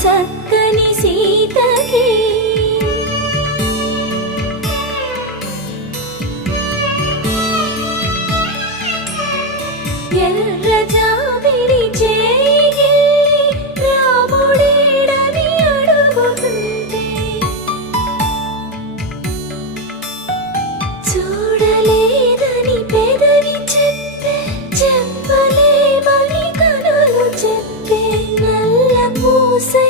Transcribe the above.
చక్కని సీతకి ఎర్ర జాబిలి చేయి రాముడేడని అడుగుతుంటే చూడలేదని పెదవి చెప్పే చెప్పలేమని కనులు చెప్పే నల్ల పూసై